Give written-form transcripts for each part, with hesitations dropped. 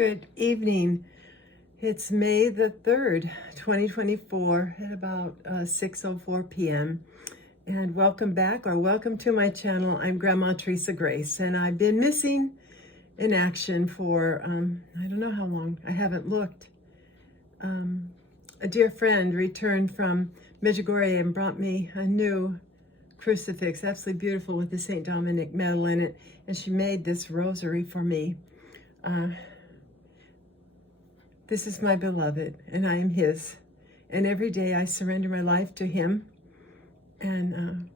Good evening. It's May the 3rd, 2024 at about 6:04 p.m. And welcome back or welcome to my channel. I'm Grandma Teresa Grace, and I've been missing in action for, I don't know how long. I haven't looked. A dear friend returned from Medjugorje and brought me a new crucifix, absolutely beautiful, with the St. Dominic medal in it. And she made this rosary for me. This is my beloved, and I am his. And every day I surrender my life to him. And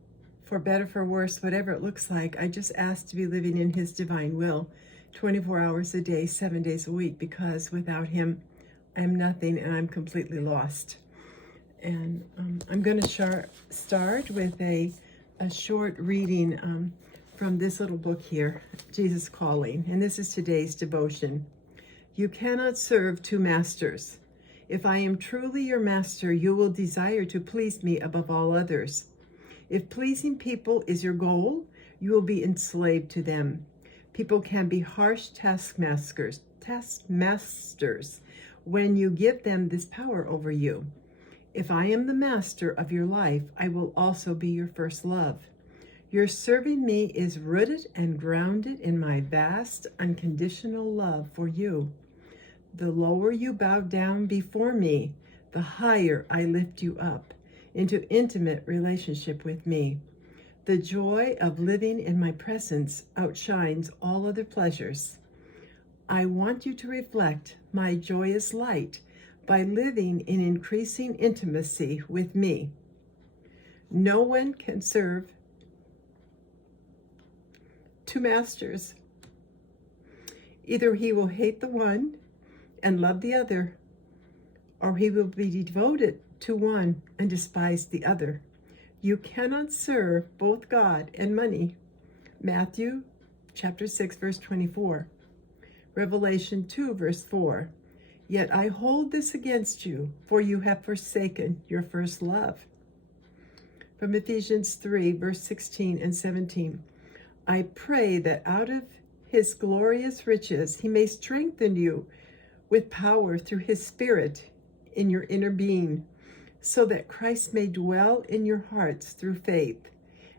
for better, for worse, whatever it looks like, I just ask to be living in his divine will 24 hours a day, 7 days a week, because without him, I'm nothing and I'm completely lost. And I'm going to start with a short reading from this little book here, Jesus Calling. And this is today's devotion. You cannot serve two masters. If I am truly your master, you will desire to please me above all others. If pleasing people is your goal, you will be enslaved to them. People can be harsh taskmasters when you give them this power over you. If I am the master of your life, I will also be your first love. Your serving me is rooted and grounded in my vast, unconditional love for you. The lower you bow down before me, the higher I lift you up into intimate relationship with me. The joy of living in my presence outshines all other pleasures. I want you to reflect my joyous light by living in increasing intimacy with me. No one can serve two masters. Either he will hate the one and love the other, or he will be devoted to one and despise the other. You cannot serve both God and money. Matthew chapter 6, verse 24. Revelation 2, verse 4. Yet I hold this against you, for you have forsaken your first love. From Ephesians 3, verse 16 and 17. I pray that out of his glorious riches he may strengthen you with power through his Spirit in your inner being, so that Christ may dwell in your hearts through faith.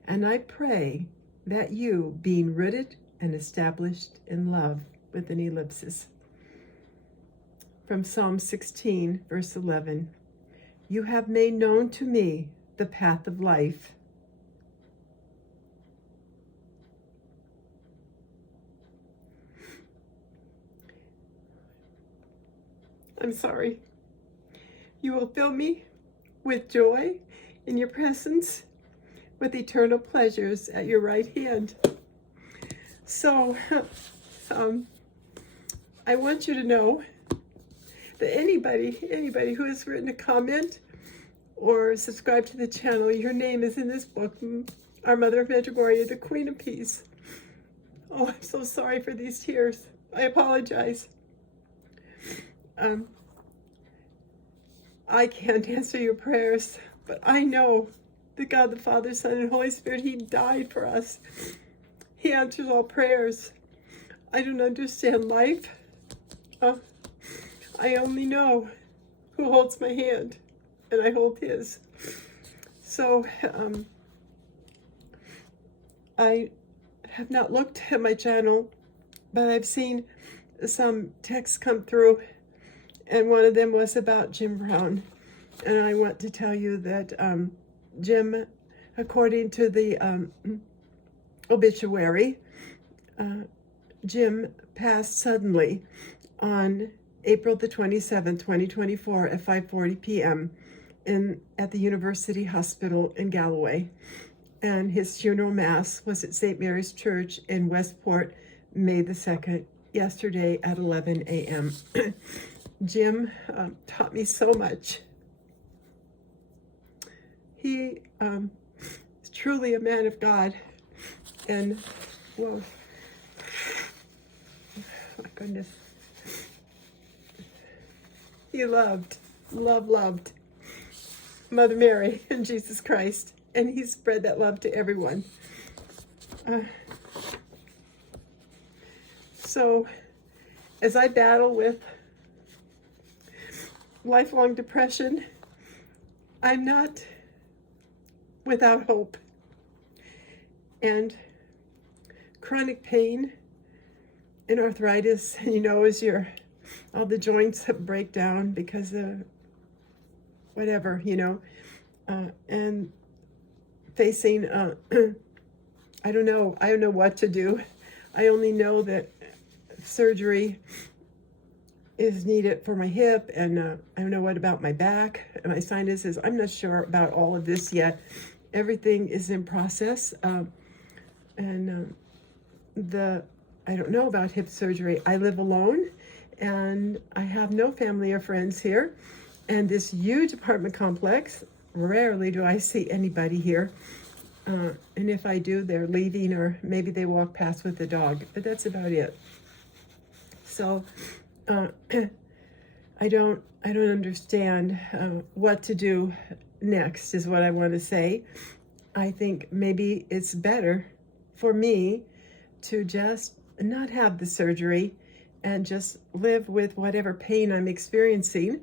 And I pray that you, being rooted and established in love, with an ellipsis. From Psalm 16, verse 11. You have made known to me the path of life. I'm sorry. You will fill me with joy in your presence, with eternal pleasures at your right hand. So, I want you to know that anybody who has written a comment or subscribed to the channel, your name is in this book, Our Mother of Medjugorje, the Queen of Peace. Oh, I'm so sorry for these tears. I apologize. I can't answer your prayers, but I know that God, the Father, Son, and Holy Spirit, he died for us. He answers all prayers. I don't understand life. I only know who holds my hand, and I hold his. So, I have not looked at my channel, but I've seen some texts come through, and one of them was about Jim Brown. And I want to tell you that Jim, according to the obituary, Jim passed suddenly on April the 27th, 2024 at 5:40 p.m. at the University Hospital in Galloway. And his funeral mass was at St. Mary's Church in Westport, May the 2nd, yesterday at 11 a.m. Jim taught me so much. He is truly a man of God. And, whoa, my goodness. He loved Mother Mary and Jesus Christ. And he spread that love to everyone. So as I battle with lifelong depression, I'm not without hope. And chronic pain and arthritis, as all the joints break down because of whatever, and facing, I don't know what to do. I only know that surgery is needed for my hip, and I don't know what about my back and my sinuses. I'm not sure about all of this yet. Everything is in process, and I don't know about hip surgery. I live alone, and I have no family or friends here, and this huge apartment complex. Rarely do I see anybody here, and if I do, they're leaving, or maybe they walk past with the dog, but that's about it. So I don't understand what to do next, is what I want to say. I think maybe it's better for me to just not have the surgery and just live with whatever pain I'm experiencing,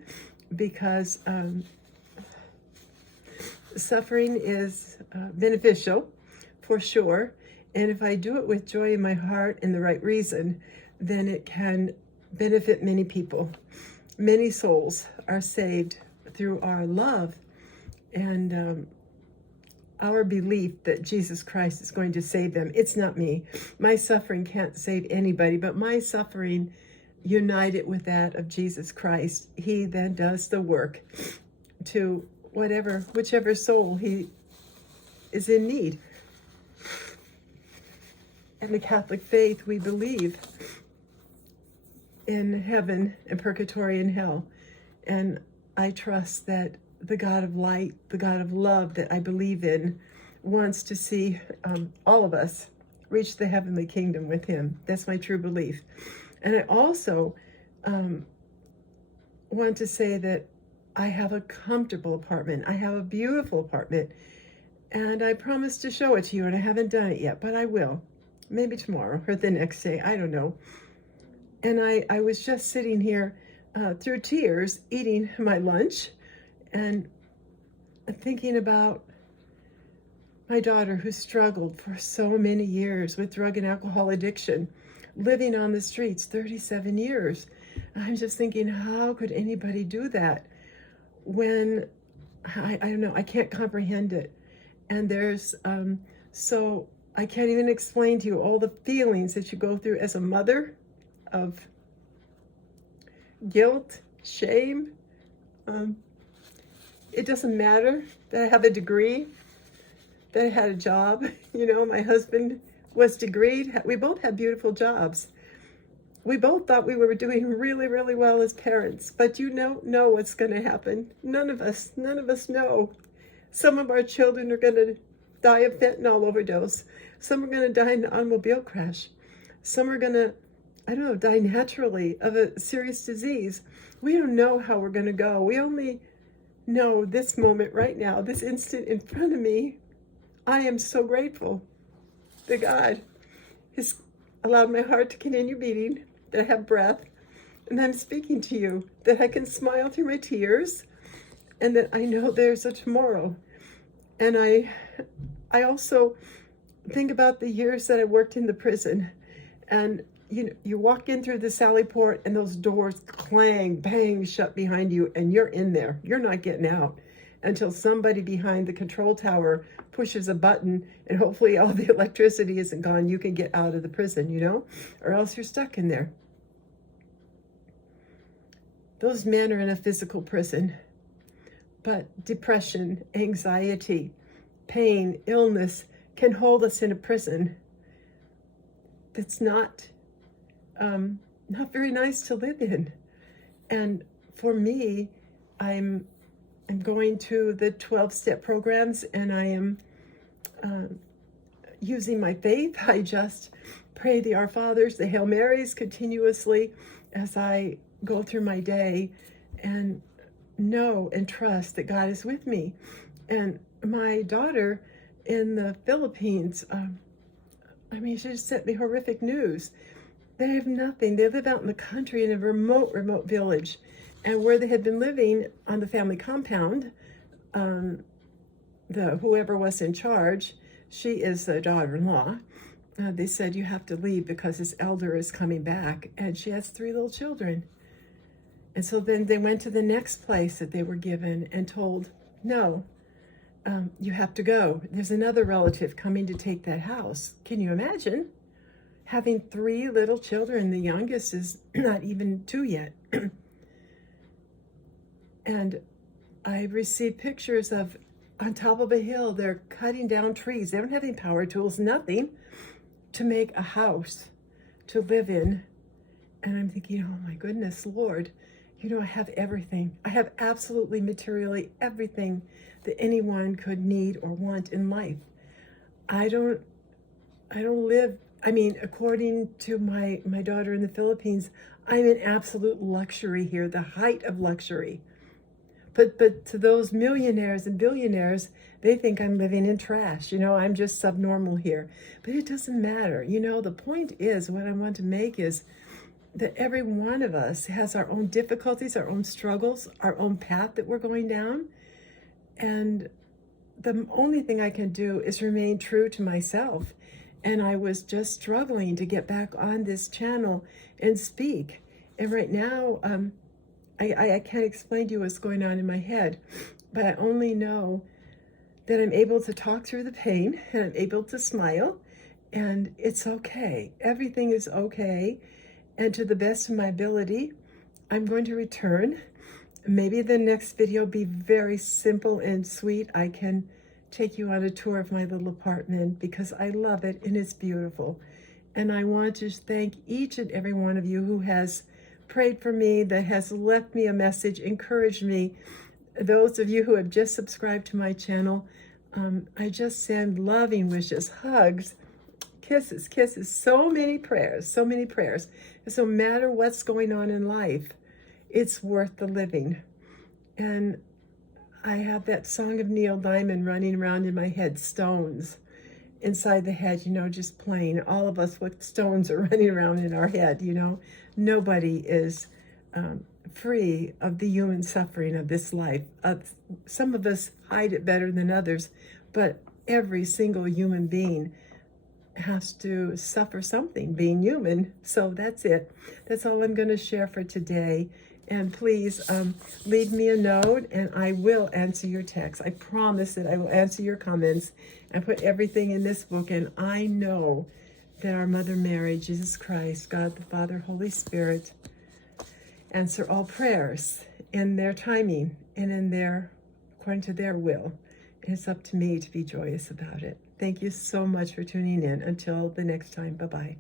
because suffering is beneficial for sure. And if I do it with joy in my heart and the right reason, then it can benefit many people. Many souls are saved through our love and our belief that Jesus Christ is going to save them. It's not me. My suffering can't save anybody, but my suffering united with that of Jesus Christ. He then does the work to whichever soul he is in need. In the Catholic faith, we believe in heaven and purgatory and hell. And I trust that the God of light, the God of love that I believe in, wants to see all of us reach the heavenly kingdom with him. That's my true belief. And I also want to say that I have a comfortable apartment. I have a beautiful apartment. And I promised to show it to you, and I haven't done it yet, but I will. Maybe tomorrow or the next day. I don't know. And I was just sitting here through tears, eating my lunch, and thinking about my daughter, who struggled for so many years with drug and alcohol addiction, living on the streets 37 years. I'm just thinking, how could anybody do that when, I don't know, I can't comprehend it. And there's, so I can't even explain to you all the feelings that you go through as a mother, of guilt, shame. It doesn't matter that I have a degree, that I had a job. My husband was degreed. We both had beautiful jobs. We both thought we were doing really, really well as parents, but you don't know what's going to happen. None of us know. Some of our children are going to die of fentanyl overdose. Some are going to die in an automobile crash. Some are going to, die naturally of a serious disease. We don't know how we're going to go. We only know this moment right now, this instant in front of me. I am so grateful that God has allowed my heart to continue beating, that I have breath, and that I'm speaking to you, that I can smile through my tears, and that I know there's a tomorrow. And I also think about the years that I worked in the prison, and you walk in through the Sally Port and those doors clang, bang, shut behind you, and you're in there. You're not getting out until somebody behind the control tower pushes a button, and hopefully all the electricity isn't gone. You can get out of the prison, or else you're stuck in there. Those men are in a physical prison, but depression, anxiety, pain, illness can hold us in a prison that's not very nice to live in. And for me, I'm going to the 12-step programs, and I am using my faith. I just pray the Our Fathers, the Hail Marys continuously as I go through my day, and know and trust that God is with me. And my daughter in the Philippines, she just sent me horrific news They have nothing. They live out in the country in a remote village. And where they had been living on the family compound, whoever was in charge, she is the daughter-in-law. They said, you have to leave because this elder is coming back. And she has 3 little children. And so then they went to the next place that they were given and told, no, you have to go. There's another relative coming to take that house. Can you imagine? Having 3 little children, the youngest is not even 2 yet. And I received pictures of on top of a hill, they're cutting down trees. They don't have any power tools, nothing, to make a house to live in. And I'm thinking, oh my goodness, Lord, you know, I have everything. I have absolutely materially everything that anyone could need or want in life. I don't live, I mean, according to my daughter in the Philippines, I'm in absolute luxury here, the height of luxury. But to those millionaires and billionaires, they think I'm living in trash. You know, I'm just subnormal here. But it doesn't matter. You know, the point is, what I want to make is that every one of us has our own difficulties, our own struggles, our own path that we're going down. And the only thing I can do is remain true to myself. And I was just struggling to get back on this channel and speak. And right now, I can't explain to you what's going on in my head, but I only know that I'm able to talk through the pain and I'm able to smile, and it's okay. Everything is okay. And to the best of my ability, I'm going to return. Maybe the next video will be very simple and sweet. I can take you on a tour of my little apartment because I love it and it's beautiful. And I want to thank each and every one of you who has prayed for me, that has left me a message, encouraged me. Those of you who have just subscribed to my channel, I just send loving wishes, hugs, kisses, so many prayers, so many prayers. And so no matter what's going on in life, it's worth the living. And I have that song of Neil Diamond running around in my head, Stones. Inside the head, you know, just playing. All of us with stones are running around in our head, you know. Nobody is free of the human suffering of this life. Some of us hide it better than others, but every single human being has to suffer something, being human. So that's it. That's all I'm going to share for today. And please leave me a note and I will answer your texts. I promise that I will answer your comments and put everything in this book. And I know that our Mother Mary, Jesus Christ, God the Father, Holy Spirit, answer all prayers in their timing and in their, according to their will. It's up to me to be joyous about it. Thank you so much for tuning in. Until the next time, bye-bye.